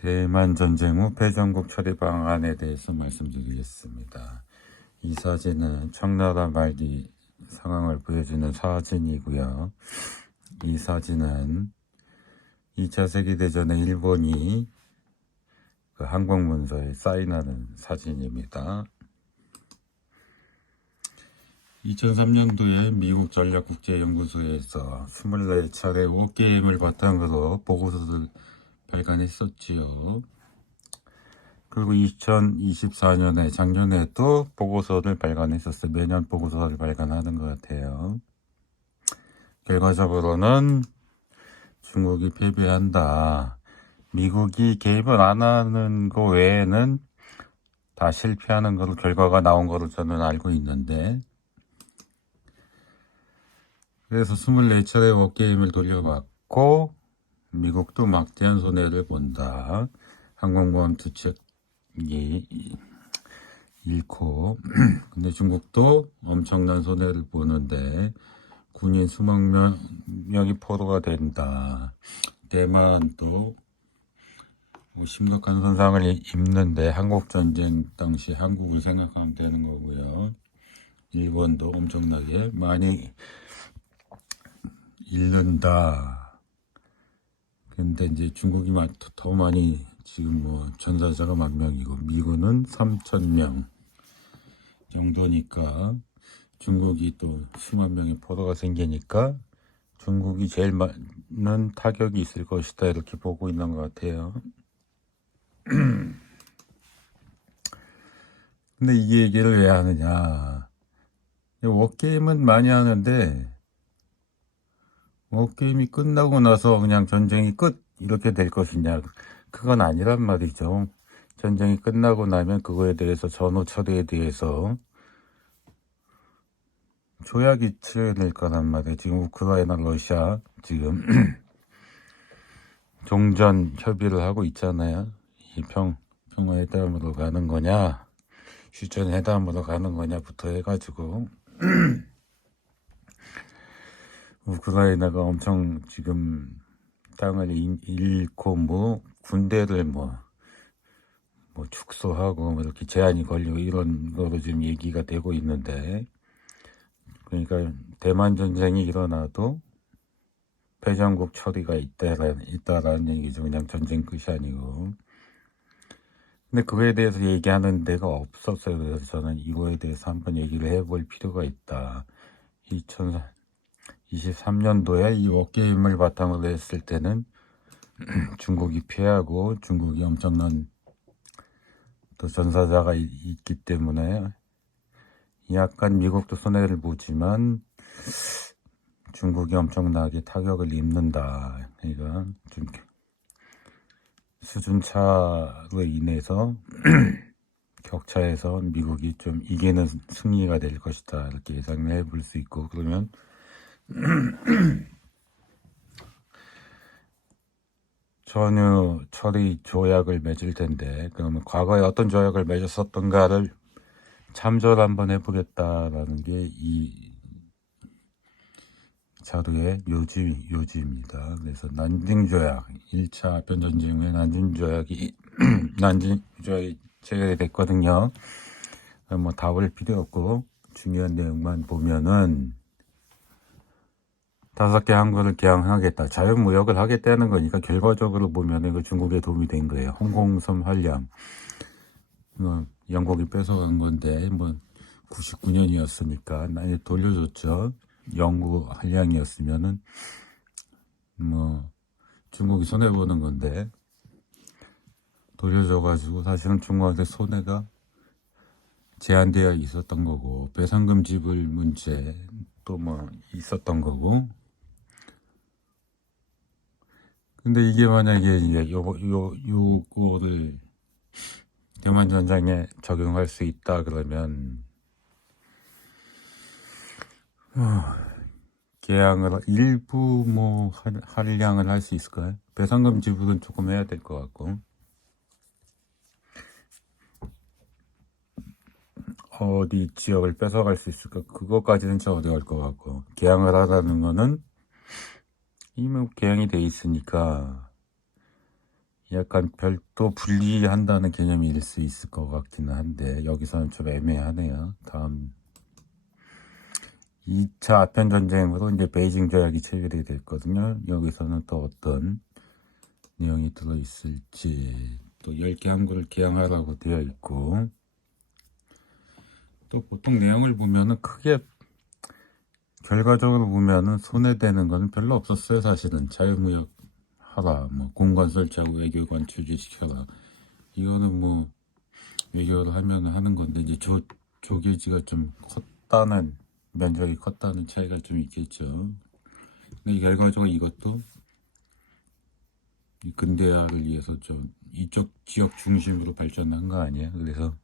대만 전쟁 후 패전국 처리 방안에 대해서 말씀드리겠습니다. 이 사진은 청나라 말기 상황을 보여주는 사진이고요. 이 사진은 2차 세계대전에 일본이 그 항공문서에 사인하는 사진입니다. 2003년도에 미국 전략국제연구소에서 24차례 워게임을 바탕으로 보고서를 발간했었지요. 그리고 2024년에 작년에도 보고서를 발간했었어요. 매년 보고서를 발간하는 것 같아요. 결과적으로는 중국이 패배한다. 미국이 개입을 안 하는 거 외에는 다 실패하는 거로 결과가 나온 거로 저는 알고 있는데, 그래서 24차례 워게임을 돌려받고 미국도 막대한 손해를 본다. 항공모함 2척이 잃고 근데 중국도 엄청난 손해를 보는데 군인 수백 명이 포로가 된다. 대만도 심각한 손상을 입는데 한국전쟁 당시 한국을 생각하면 되는 거고요. 일본도 엄청나게 많이 잃는다. 근데 이제 중국이 더 많이 지금 전사자가 10,000명이고 미군은 3,000명 정도니까 중국이 또 수만 명의 포로가 생기니까 중국이 제일 많은 타격이 있을 것이다 이렇게 보고 있는 것 같아요. 근데 이 얘기를 왜 하느냐? 워게임은 많이 하는데 워게임이 끝나고 나서 그냥 전쟁이 끝 이렇게 될 것이냐? 그건 아니란 말이죠. 전쟁이 끝나고 나면 그거에 대해서 전후 처리에 대해서 조약이 치러질 거란 말이에요. 지금 우크라이나, 러시아 지금 종전 협의를 하고 있잖아요. 이 평화회담으로 가는 거냐, 휴전회담으로 가는 거냐부터 해가지고 우크라이나가 엄청 지금 땅을 잃고 군대를 축소하고 이렇게 제한이 걸리고 이런 거로 지금 얘기가 되고 있는데, 그러니까 대만 전쟁이 일어나도 패전국 처리가 있다라는 얘기죠. 그냥 전쟁 끝이 아니고. 근데 그거에 대해서 얘기하는 데가 없었어요. 그래서 저는 이거에 대해서 한번 얘기를 해볼 필요가 있다. 2023년도에 이 워게임을 바탕으로 했을 때는 중국이 패하고 중국이 엄청난 또 전사자가 있기 때문에 약간 미국도 손해를 보지만 중국이 엄청나게 타격을 입는다. 그러니까 좀 수준 차로 인해서 격차에서 미국이 좀 이기는 승리가 될 것이다. 이렇게 예상을 해볼 수 있고, 그러면 전후 처리 조약을 맺을 텐데, 그러면 과거에 어떤 조약을 맺었었던가를 참조를 한번 해보겠다라는 게 이 자료의 요지입니다. 그래서 난징조약, 1차 아편전쟁 후에 난징조약이 체결이 됐거든요. 답을 필요 없고 중요한 내용만 보면은 5개 항구를 개항하겠다, 자유무역을 하겠다는 거니까 결과적으로 보면은 그 중국에 도움이 된 거예요. 홍콩섬 한량, 영국이 뺏어간 건데 99년이었으니까 나이 돌려줬죠. 영구 한량이었으면은 중국이 손해보는 건데 돌려줘가지고 사실은 중국한테 손해가 제한되어 있었던 거고, 배상금 지불 문제 또 있었던 거고. 근데 이게 만약에 이제 요거를 대만 전쟁에 적용할 수 있다 그러면 계양을 일부 할량을 할 수 있을까요? 배상금 지불은 조금 해야 될 것 같고, 어디 지역을 뺏어갈 수 있을까? 그것까지는 좀 어려울 것 같고, 계양을 하라는 거는 이미 계양이 돼 있으니까 약간 별도 분리한다는 개념일 수 있을 것 같기는 한데 여기서는 좀 애매하네요. 다음 2차 아편전쟁으로 이제 베이징 조약이 체결이 됐거든요. 여기서는 또 어떤 내용이 들어있을지, 또 10개 항구를 개항하라고 되어 있고, 또 보통 내용을 보면은 크게 결과적으로 보면은 손해되는 건 별로 없었어요. 사실은 자유무역 하라, 뭐 공관 설치하고 외교관 추진시켜라, 이거는 뭐 외교를 하면 하는 건데 이제 조개지가 좀 컸다는, 면적이 컸다는 차이가 좀 있겠죠. 근데 결과적으로 이것도 이 근대화를 위해서 좀 이쪽 지역 중심으로 발전한 거 아니에요? 그래서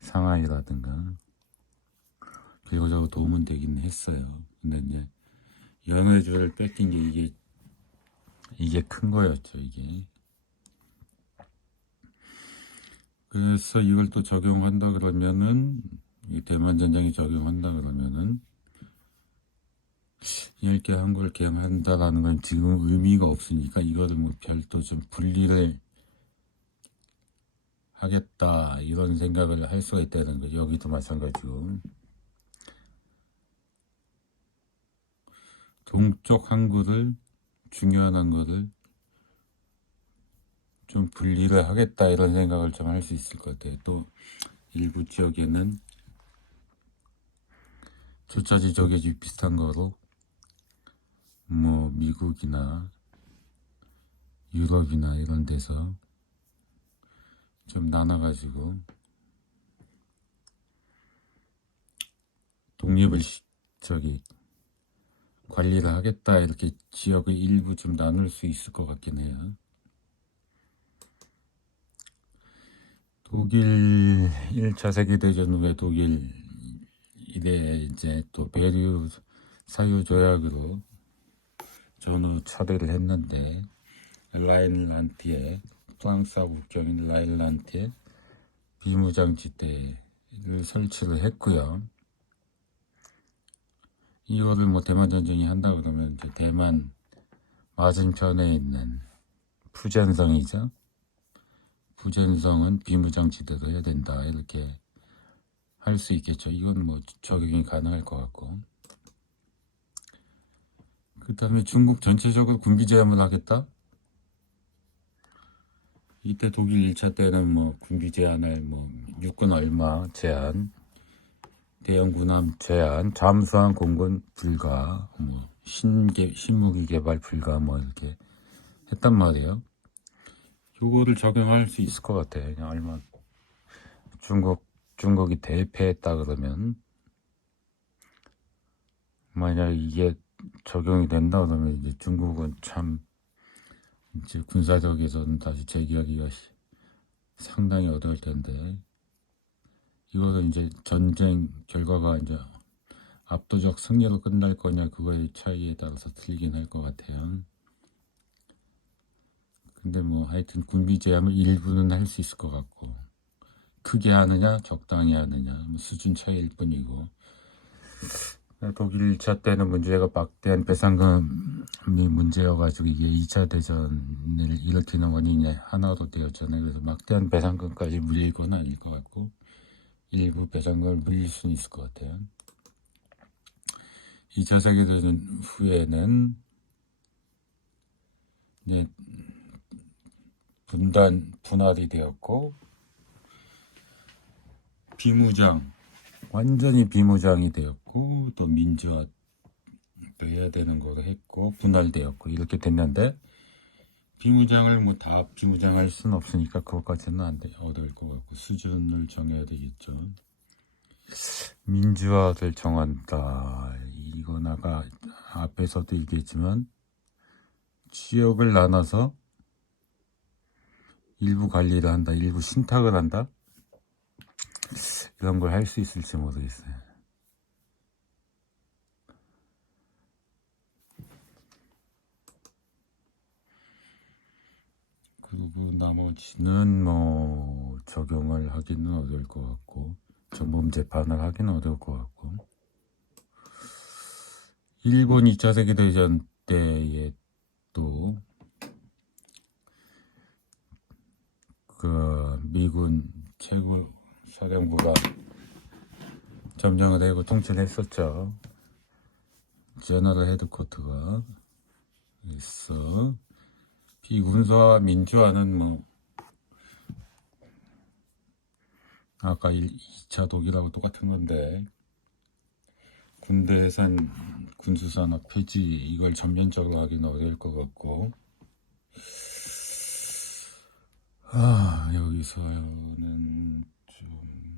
상하이라든가 결과적으로 도움은 되긴 했어요. 근데 이제 연해주를 뺏긴 게 이게 큰 거였죠, 이게. 그래서 이걸 또 적용한다 그러면은, 이 대만 전쟁이 적용한다 그러면은 10개 항구를 개항한다라는 건 지금 의미가 없으니까 이거를 뭐 별도 좀 분리를 하겠다 이런 생각을 할 수가 있다는 거죠. 여기도 마찬가지고 동쪽 항구를, 중요한 항구를 좀 분리를 하겠다 이런 생각을 좀 할 수 있을 것 같아요. 또 일부 지역에는 초짜지 저게지 비슷한 거로 뭐 미국이나 유럽이나 이런 데서 좀 나눠가지고 독립을 저기 관리를 하겠다 이렇게 지역을 일부 좀 나눌 수 있을 것 같긴 해요. 독일 1차 세계대전 후에 독일 이래 이제 또 베르 사유 조약으로 전후 차례를 했는데 라인란트에, 프랑스하고 국경인 라인란트에 비무장지대를 설치를 했고요. 이거를 뭐 대만 전쟁이 한다 그러면 이제 대만 맞은편에 있는 푸젠성이죠. 푸젠성은 비무장지대로 해야 된다 이렇게 할 수 있겠죠. 이건 뭐 적용이 가능할 것 같고. 그 다음에 중국 전체적으로 군비 제한을 하겠다. 이때 독일 1차 때는 뭐 군비 제한을 뭐 육군 얼마 제한, 대형 군함 제한, 잠수함 공군 불가, 뭐 신무기 개발 불가 뭐 이렇게 했단 말이에요. 요거를 적용할 수 있을 것 같아요. 그냥 얼마 중국이 대패했다 그러면, 만약 이게 적용이 된다 그러면 이제 중국은 참 이제 군사력에서는 다시 재기하기가 상당히 어려울 텐데, 이거는 이제 전쟁 결과가 이제 압도적 승리로 끝날 거냐 그거의 차이에 따라서 틀리긴 할 것 같아요. 근데 뭐 하여튼 군비 제한을 일부는 할 수 있을 것 같고, 크게 하느냐 적당히 하느냐 뭐 수준 차이일 뿐이고. 독일 1차 때는 문제가 막대한 배상금이 문제여가지고 이게 2차 대전을 일으키는 원인의 하나로 되었잖아요. 그래서 막대한 배상금까지 물릴 건 아닐 것 같고 일부 배상금을 물릴 수는 있을 것 같아요. 2차 세계대전 후에는 이제 분할이 되었고 완전히 비무장이 되었고 또 민주화 해야 되는 거로 했고 분할되었고 이렇게 됐는데, 비무장을 뭐 다 비무장할 수는 없으니까 그것까지는 안 돼, 어려울 것 같고 수준을 정해야 되겠죠. 민주화를 정한다. 이건 아까 앞에서도 얘기했지만 지역을 나눠서 일부 관리를 한다, 일부 신탁을 한다, 이런 걸 할 수 있을지 모르겠어요. 그리고 나머지는 뭐 적용을 하기는 어려울 것 같고 전범 재판을 하기는 어려울 것 같고, 일본 2차 세계대전 때에 또 그 미군 최고 사령부가 점령을 하고 통치를 했었죠. 제너럴 헤드쿼터가 있어. 비군사와 민주화는 뭐 아까 2차 독일하고 똑같은 건데, 군대 해산 군수산업 폐지 이걸 전면적으로 하기는 어려울 것 같고, 여기서는 좀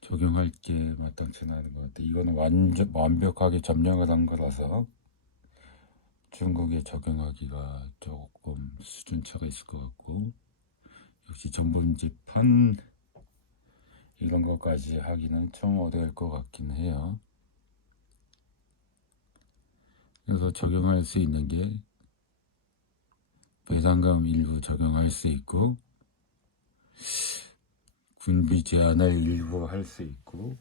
적용할 게 마땅치는 않은 것 같아. 이거는 완벽하게 점령을 한 거라서 중국에 적용하기가 조금 수준차가 있을 것 같고, 역시 전분집판 이런 것까지 하기는 좀 어려울 것 같긴 해요. 그래서 적용할 수 있는 게 배상금 일부 적용할 수 있고, 군비 제한을 일부 할 수 있고,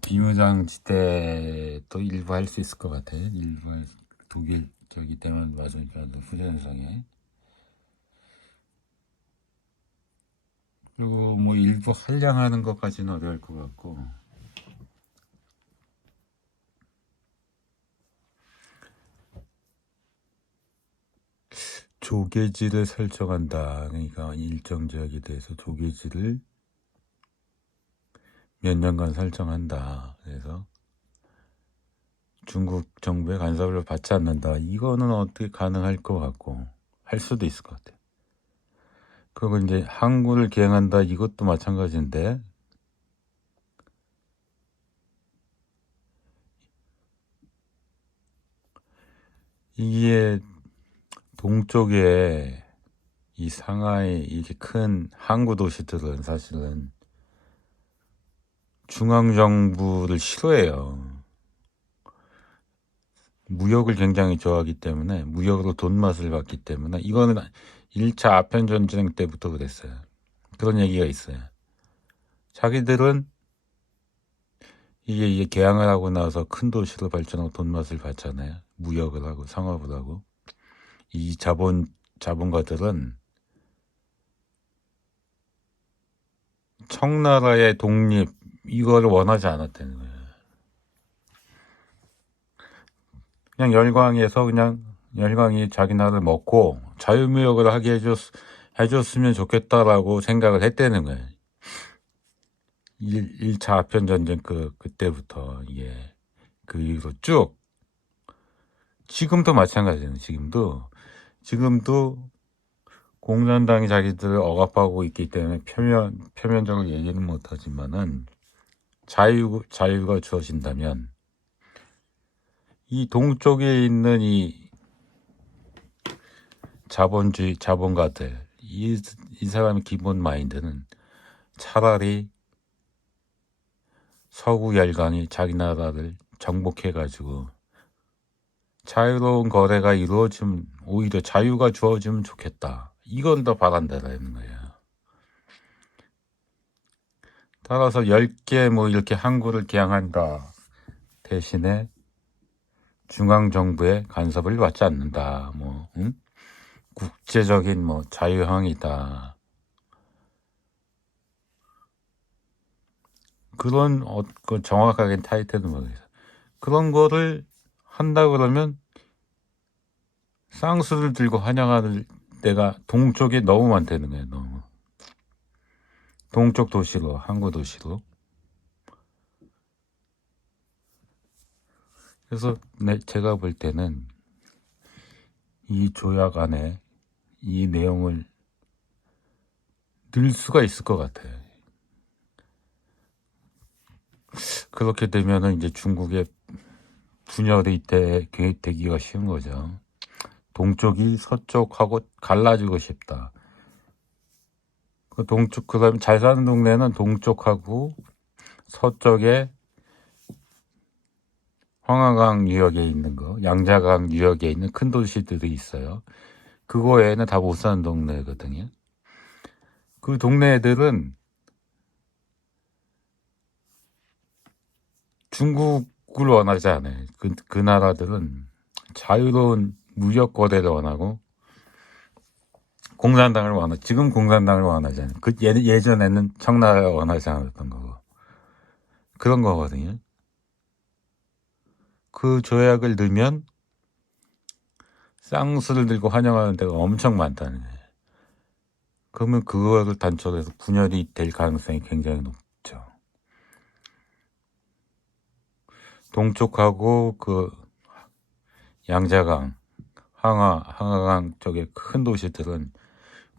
비무장지대도 일부 할 수 있을 것 같아. 일부 독일 저기 때문에 맞으니까 후전성에. 그리고 뭐 일부 한량하는 것까지는 어려울 것 같고, 조계지를 설정한다. 그러니까 일정 지역에 대해서 조계지를 몇 년간 설정한다. 그래서 중국 정부의 간섭을 받지 않는다. 이거는 어떻게 가능할 것 같고, 할 수도 있을 것 같아. 그리고 이제 항구를 기행한다. 이것도 마찬가지인데, 이게 동쪽에 이 상하이 이렇게 큰 항구 도시들은 사실은 중앙정부를 싫어해요. 무역을 굉장히 좋아하기 때문에, 무역으로 돈맛을 봤기 때문에, 이거는 1차 아편전쟁 때부터 그랬어요. 그런 얘기가 있어요. 자기들은 이게 개항을 하고 나서 큰 도시로 발전하고 돈맛을 봤잖아요. 무역을 하고 상업을 하고. 이 자본가들은 청나라의 독립 이거를 원하지 않았다는 거예요. 그냥 열강에서 그냥 열강이 자기 나라를 먹고 자유무역을 하게 해줬으면 좋겠다라고 생각을 했다는 거예요. 1차 아편전쟁 그때부터 이게 그 이후로 쭉 지금도 마찬가지예요. 지금도 공산당이 자기들을 억압하고 있기 때문에 표면적으로 얘기는 못하지만은 자유가 주어진다면 이 동쪽에 있는 이 자본가들 이 사람의 기본 마인드는 차라리 서구 열강이 자기 나라를 정복해가지고 자유로운 거래가 이루어지면 오히려 자유가 주어지면 좋겠다. 이걸 더 바란다라는 거예요. 따라서 10개 뭐 이렇게 항구를 개항한다. 대신에 중앙정부의 간섭을 받지 않는다. 뭐 국제적인 뭐 자유항이다. 그런 그 정확하게 타이틀은 모르겠어요. 그런 거를 한다 그러면 쌍수를 들고 환영하는 데가 동쪽에 너무 많다는 거예요. 너무. 동쪽 도시로, 항구 도시로. 그래서 제가 볼 때는 이 조약 안에 이 내용을 넣을 수가 있을 것 같아요. 그렇게 되면은 이제 중국의 분열이 되기가 쉬운 거죠. 동쪽이 서쪽하고 갈라지고 싶다. 그 동쪽, 그 다음에 잘 사는 동네는 동쪽하고 서쪽에 황하강 유역에 있는 거, 양자강 유역에 있는 큰 도시들이 있어요. 그거 외에는 다 못 사는 동네거든요. 그 동네들은 중국을 원하지 않아요. 그 나라들은 자유로운 무역 거래를 원하고 공산당을 원하고 지금 공산당을 원하잖아요. 그 예전에는 청나라가 원하지 않았던 거고 그런 거거든요. 그 조약을 넣으면 쌍수를 들고 환영하는 데가 엄청 많다는 거예요. 그러면 그거를 단초해서 분열이 될 가능성이 굉장히 높죠. 동쪽하고 그 양자강, 항아강 쪽의 큰 도시들은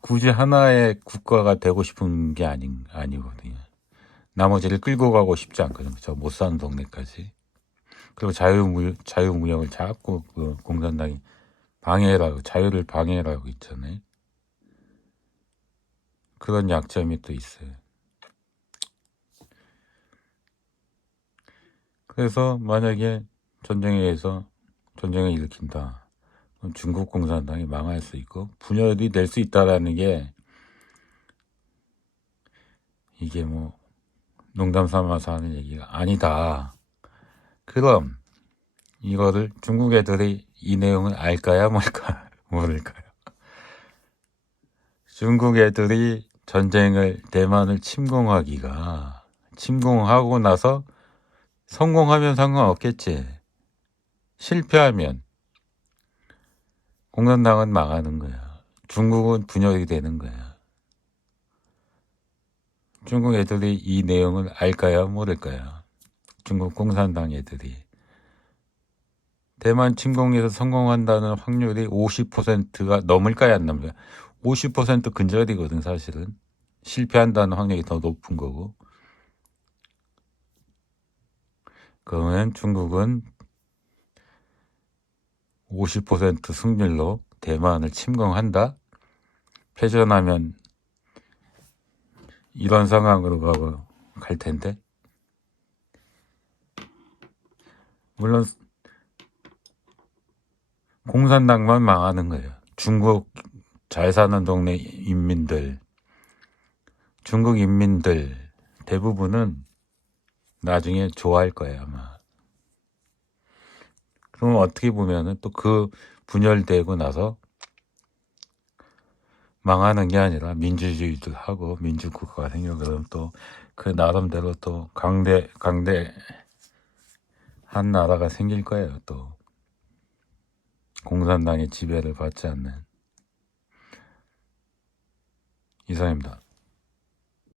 굳이 하나의 국가가 되고 싶은 게 아니거든요. 나머지를 끌고 가고 싶지 않거든요. 저 못 사는 동네까지. 그리고 자유무역을 자꾸 그 공산당이 자유를 방해라고 있잖아요. 그런 약점이 또 있어요. 그래서 만약에 전쟁에 의해서 전쟁을 일으킨다. 그럼 중국 공산당이 망할 수 있고 분열이 될 수 있다라는 게 이게 뭐 농담 삼아서 하는 얘기가 아니다. 그럼 이거를 중국 애들이 이 내용을 알까야 모를까요? 중국 애들이 대만을 침공하고 나서 성공하면 상관없겠지. 실패하면 공산당은 망하는 거야. 중국은 분열이 되는 거야. 중국 애들이 이 내용을 알까요? 모를까요? 중국 공산당 애들이. 대만 침공에서 성공한다는 확률이 50%가 넘을까요? 안 넘을까요? 50% 근절이거든 사실은. 실패한다는 확률이 더 높은 거고. 그러면 중국은 50% 승률로 대만을 침공한다? 패전하면 이런 상황으로 갈 텐데. 물론 공산당만 망하는 거예요. 중국 잘 사는 동네 중국 인민들 대부분은 나중에 좋아할 거예요, 아마. 그럼 어떻게 보면은 또 그 분열되고 나서 망하는 게 아니라 민주주의도 하고 민주국가가 생겨 그러면 또 그 나름대로 또 강대한 나라가 생길 거예요. 또 공산당의 지배를 받지 않는. 이상입니다.